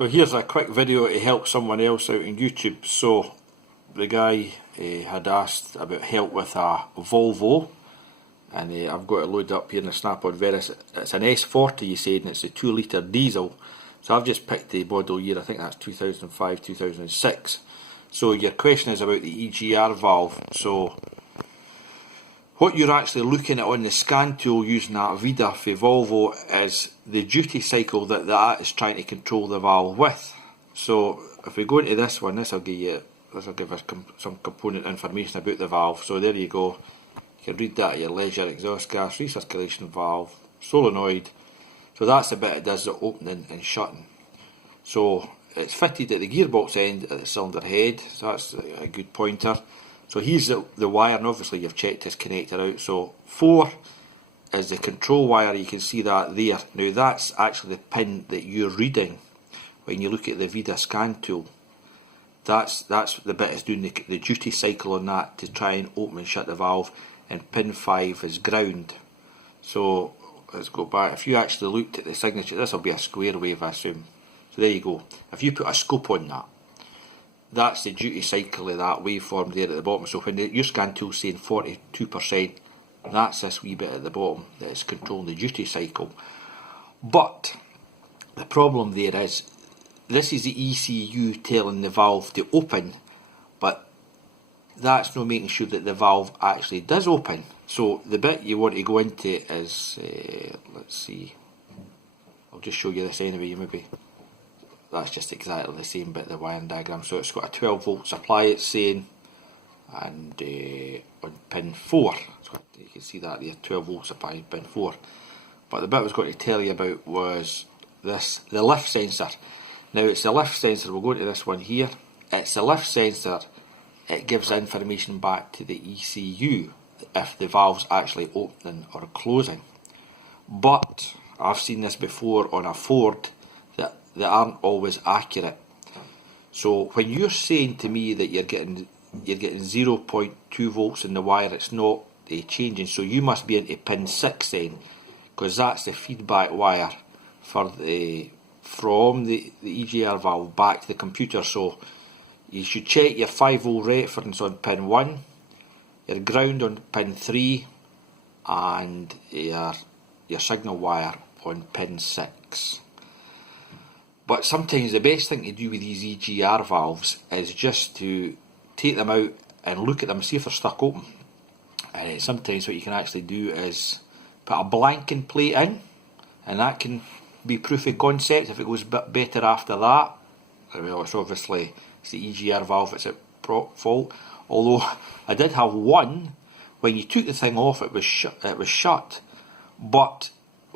So here's a quick video to help someone else out on YouTube. So the guy had asked about help with a Volvo, and I've got it loaded up here in the Snap-on Veris. It's an S40, you said, and it's a 2 litre diesel. So I've just picked the model year, I think that's 2005, 2006. So your question is about the EGR valve. So what you're actually looking at on the scan tool using that VIDA for Volvo is the duty cycle that is trying to control the valve with. So if we go into this one, this will give us some component information about the valve. So there you go. You can read that at your leisure. Exhaust gas, recirculation valve, solenoid. So that's the bit it does the opening and shutting. So it's fitted at the gearbox end at the cylinder head. So that's a good pointer. So here's the wire, and obviously you've checked this connector out. So 4 is the control wire, you can see that there. Now that's actually the pin that you're reading when you look at the VIDA scan tool. That's the bit that's doing the duty cycle on that to try and open and shut the valve, and pin 5 is ground. So let's go back. If you actually looked at the signature, this will be a square wave, I assume. So there you go. If you put a scope on that, that's the duty cycle of that waveform there at the bottom. So when your scan tool's saying 42%, that's this wee bit at the bottom that is controlling the duty cycle. But the problem there is, this is the ECU telling the valve to open, but that's not making sure that the valve actually does open. So the bit you want to go into is, let's see, I'll just show you this anyway, maybe. That's just exactly the same bit of the wiring diagram. So it's got a 12 volt supply, it's saying, and on pin 4, so you can see that there, 12 volt supply, pin 4. But the bit I was going to tell you about was this, the lift sensor. Now it's the lift sensor, we'll go to this one here. It's the lift sensor, it gives information back to the ECU if the valve's actually opening or closing. But I've seen this before on a Ford that aren't always accurate. So when you're saying to me that you're getting 0.2 volts in the wire, it's not changing. So you must be into pin 6 then, because that's the feedback wire for from the EGR valve back to the computer. So you should check your 5 volt reference on pin 1, your ground on pin 3, and your signal wire on pin 6. But sometimes the best thing to do with these EGR valves is just to take them out and look at them, see if they're stuck open. And sometimes what you can actually do is put a blanking plate in, and that can be proof of concept. If it goes a bit better after that, well, it's obviously the EGR valve that's at fault. Although I did have one, when you took the thing off, it was shut. But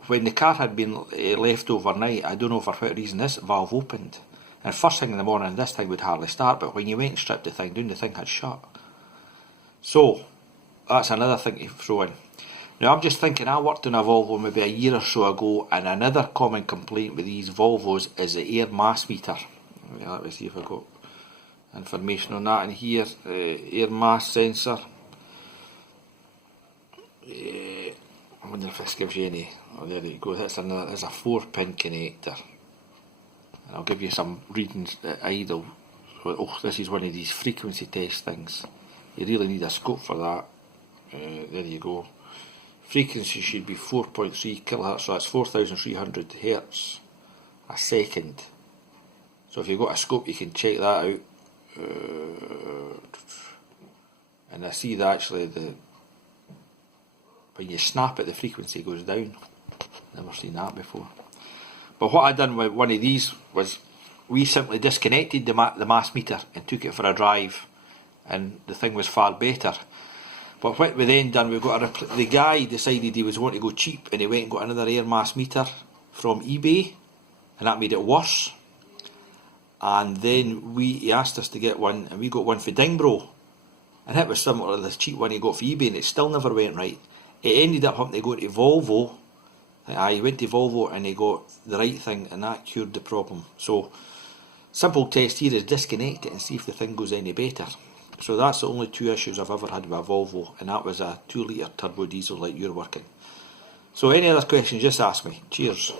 when the car had been left overnight, I don't know for what reason, this valve opened. And first thing in the morning, this thing would hardly start, but when you went and stripped the thing down, the thing had shut. So that's another thing to throw in. Now I'm just thinking, I worked on a Volvo maybe a year or so ago, and another common complaint with these Volvos is the air mass meter. Let me see if I've got information on that in here. Air mass sensor. I wonder if this gives you any. Oh, there you go. That's another. There's a 4-pin connector, and I'll give you some readings at idle. Oh, this is one of these frequency test things. You really need a scope for that. There you go. Frequency should be 4.3 kilohertz, so that's 4,300 hertz a second. So if you've got a scope, you can check that out. And I see that actually when you snap it, the frequency goes down. Never seen that before. But what I done with one of these was we simply disconnected the mass meter and took it for a drive, and the thing was far better. But what we then done, the guy decided he was wanting to go cheap, and he went and got another air mass meter from eBay, and that made it worse. And then he asked us to get one, and we got one for Dingbro, and it was similar to the cheap one he got for eBay, and it still never went right. It ended up having to go to Volvo. He went to Volvo and he got the right thing, and that cured the problem. So simple test here is disconnect it and see if the thing goes any better. So that's the only 2 issues I've ever had with a Volvo, and that was a 2 litre turbo diesel like you're working. So any other questions, just ask me. Cheers.